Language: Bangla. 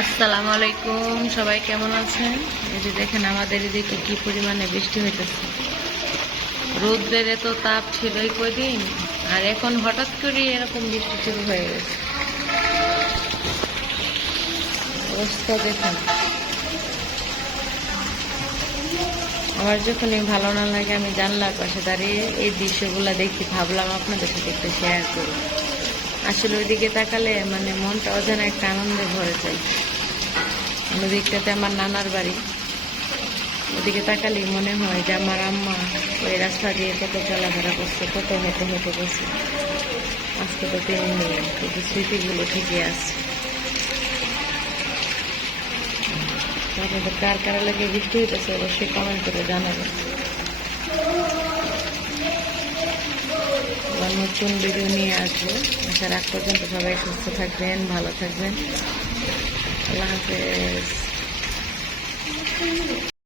আসসালামু আলাইকুম, সবাই কেমন আছেন? এই যে দেখেন আমাদের এদিকে কি পরিমাণে বৃষ্টি হইতেছে। রোদ্রের এত তাপ ছিল এই কদিন, আর এখন হঠাৎ করে এরকম বৃষ্টি শুরু হয়ে গেছে। অবস্থা দেখেন। আমার যখনই ভালো না লাগে আমি জানলার পাশে দাঁড়িয়ে এই দৃশ্যগুলো দেখি, ভাবলাম আপনাদের সাথে একটু শেয়ার করি। আসলে ওইদিকে তাকালে মানে মনটা অজানা একটা আনন্দে ভরে যায়। ওদিকটাতে আমার নানার বাড়ি, ওদিকে তাকালেই মনে হয় যে আমার আম্মা ওই রাস্তা দিয়ে কত চলাফেরা করছে, কত হেঁটে হেঁটে গেছে। আজকে তো তিনি নেই, কিন্তু স্মৃতিগুলো ঠিকই আছে। আপনাদের কার কার লাগে বৃষ্টি হইতেছে অবশ্যই কমেন্ট করে জানাবেন। আবার নতুন ভিডিও নিয়ে আসবো। আসার আগ পর্যন্ত সবাই সুস্থ থাকবেন, ভালো থাকবেন। আল্লাহ হাফেজ।